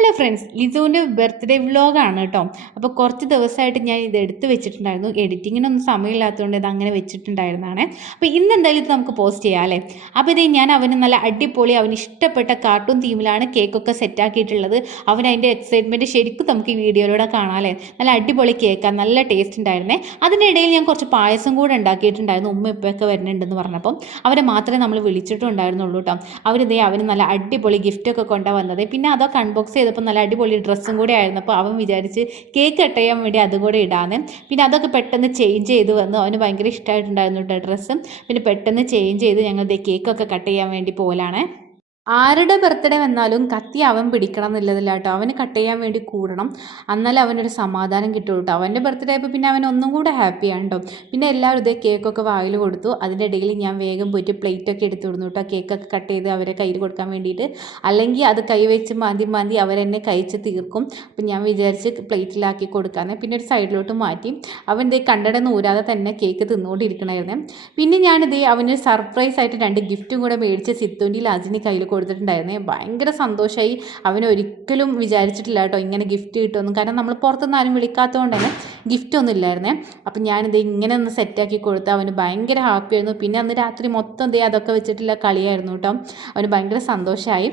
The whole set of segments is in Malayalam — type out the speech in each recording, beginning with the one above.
ഹലോ ഫ്രണ്ട്സ്, ലിസുവിൻ്റെ ബർത്ത്ഡേ വ്ലോഗാണ് കേട്ടോ. അപ്പോൾ കുറച്ച് ദിവസമായിട്ട് ഞാൻ ഇത് എടുത്ത് വെച്ചിട്ടുണ്ടായിരുന്നു. എഡിറ്റിങ്ങിനൊന്നും സമയമില്ലാത്തതുകൊണ്ട് ഇത് അങ്ങനെ വെച്ചിട്ടുണ്ടായിരുന്നതാണ്. അപ്പോൾ ഇന്ന് എന്തായാലും ഇത് നമുക്ക് പോസ്റ്റ് ചെയ്യാം അല്ലേ. അപ്പോൾ ഇത് ഞാൻ അവന് നല്ല അടിപൊളി അവന് ഇഷ്ടപ്പെട്ട കാർട്ടൂൺ തീമിലാണ് കേക്കൊക്കെ സെറ്റാക്കിയിട്ടുള്ളത്. അവൻ അതിൻ്റെ എക്സൈറ്റ്മെൻറ്റ് ശരിക്കും നമുക്ക് ഈ വീഡിയോയിലൂടെ കാണാം അല്ലേ. നല്ല അടിപൊളി കേക്കാണ്, നല്ല ടേസ്റ്റ് ഉണ്ടായിരുന്നേ. അതിനിടയിൽ ഞാൻ കുറച്ച് പായസം കൂടെ ഉണ്ടാക്കിയിട്ടുണ്ടായിരുന്നു. ഉമ്മ ഇപ്പൊക്കെ വരുന്നുണ്ടെന്ന് പറഞ്ഞപ്പം അവരെ മാത്രമേ നമ്മൾ വിളിച്ചിട്ടുണ്ടായിരുന്നുള്ളൂ കേട്ടോ. അവന് നല്ല അടിപൊളി ഗിഫ്റ്റൊക്കെ കൊണ്ടുവന്നത്. പിന്നെ അതൊക്കെ അൺബോക്സ് ചെയ്തപ്പോൾ നല്ല അടിപൊളി ഡ്രസ്സും കൂടെ ആയിരുന്നു. അപ്പോൾ അവൻ വിചാരിച്ച് കേക്ക് കട്ട് ചെയ്യാൻ വേണ്ടി അതുകൂടെ ഇടാന്ന്. പിന്നെ അതൊക്കെ പെട്ടെന്ന് ചേഞ്ച് ചെയ്ത് വന്നു. അവന് ഭയങ്കര ഇഷ്ടമായിട്ടുണ്ടായിരുന്നു കേട്ടോ ഡ്രസ്സും. പിന്നെ പെട്ടെന്ന് ചേഞ്ച് ചെയ്ത് ഞങ്ങൾ കേക്കൊക്കെ കട്ട് ചെയ്യാൻ വേണ്ടി പോകലാണ്. ആരുടെ ബർത്ത്ഡേ വന്നാലും കത്തി അവൻ പിടിക്കണം എന്നുള്ളതില്ല കേട്ടോ. അവന് കട്ട് ചെയ്യാൻ വേണ്ടി കൂടണം, എന്നാലും അവനൊരു സമാധാനം കിട്ടുള്ളൂ കേട്ടോ. അവൻ്റെ ബർത്ത്ഡേ ആയപ്പോൾ പിന്നെ അവൻ ഒന്നും കൂടെ ഹാപ്പിയാണ് കേട്ടോ. പിന്നെ എല്ലാവരും ഇതേ കേക്കൊക്കെ വായിൽ കൊടുത്തു. അതിൻ്റെ ഇടയിൽ ഞാൻ വേഗം പോയിട്ട് പ്ലേറ്റൊക്കെ എടുത്തു വിടുന്നു കേട്ടോ, കേക്കൊക്കെ കട്ട് ചെയ്ത് അവരെ കയ്യിൽ കൊടുക്കാൻ വേണ്ടിയിട്ട്. അല്ലെങ്കിൽ അത് കൈവച്ച് മാന്തി അവരെന്നെ കഴിച്ച് തീർക്കും. അപ്പം ഞാൻ വിചാരിച്ച് പ്ലേറ്റിലാക്കി കൊടുക്കാമെന്ന്. പിന്നെ ഒരു സൈഡിലോട്ട് മാറ്റി അവൻ ഇതേ കണ്ടടന്ന് ഊരാതെ തന്നെ കേക്ക് തിന്നുകൊണ്ടിരിക്കണമായിരുന്നു. പിന്നെ ഞാനിതേ അവന് സർപ്രൈസ് ആയിട്ട് 2 ഗിഫ്റ്റും കൂടെ മേടിച്ച് സിത്തുവിൻ്റെ ലാജിനി കയ്യിൽ കൊടുത്തിട്ടുണ്ടായിരുന്നേ. ഭയങ്കര സന്തോഷമായി. അവൻ ഒരിക്കലും വിചാരിച്ചിട്ടില്ല കേട്ടോ ഇങ്ങനെ ഗിഫ്റ്റ് കിട്ടുമെന്നും. കാരണം നമ്മൾ പുറത്തുനിന്ന് ആരും വിളിക്കാത്തതുകൊണ്ട് തന്നെ ഗിഫ്റ്റൊന്നും ഇല്ലായിരുന്നേ. അപ്പം ഞാനിത് ഇങ്ങനെ ഒന്ന് സെറ്റാക്കി കൊടുത്ത് അവന് ഭയങ്കര ഹാപ്പിയായിരുന്നു. പിന്നെ അന്ന് രാത്രി മൊത്തം അതൊക്കെ വെച്ചിട്ടുള്ള കളിയായിരുന്നു കേട്ടോ. അവന് ഭയങ്കര സന്തോഷമായി.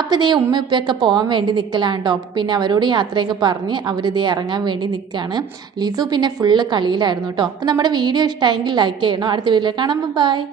അപ്പോൾ ഉമ്മ ഉപ്പയൊക്കെ പോകാൻ വേണ്ടി നിൽക്കലാണ് കേട്ടോ. പിന്നെ അവരോട് യാത്രയൊക്കെ പറഞ്ഞ് അവരിതേ ഇറങ്ങാൻ വേണ്ടി നിൽക്കുകയാണ്. ലിസു പിന്നെ ഫുള്ള് കളിയിലായിരുന്നു കേട്ടോ. അപ്പോൾ നമ്മുടെ വീഡിയോ ഇഷ്ടമായെങ്കിൽ ലൈക്ക് ചെയ്യണം. അടുത്ത വീഡിയോയിൽ കാണാം. ബൈ.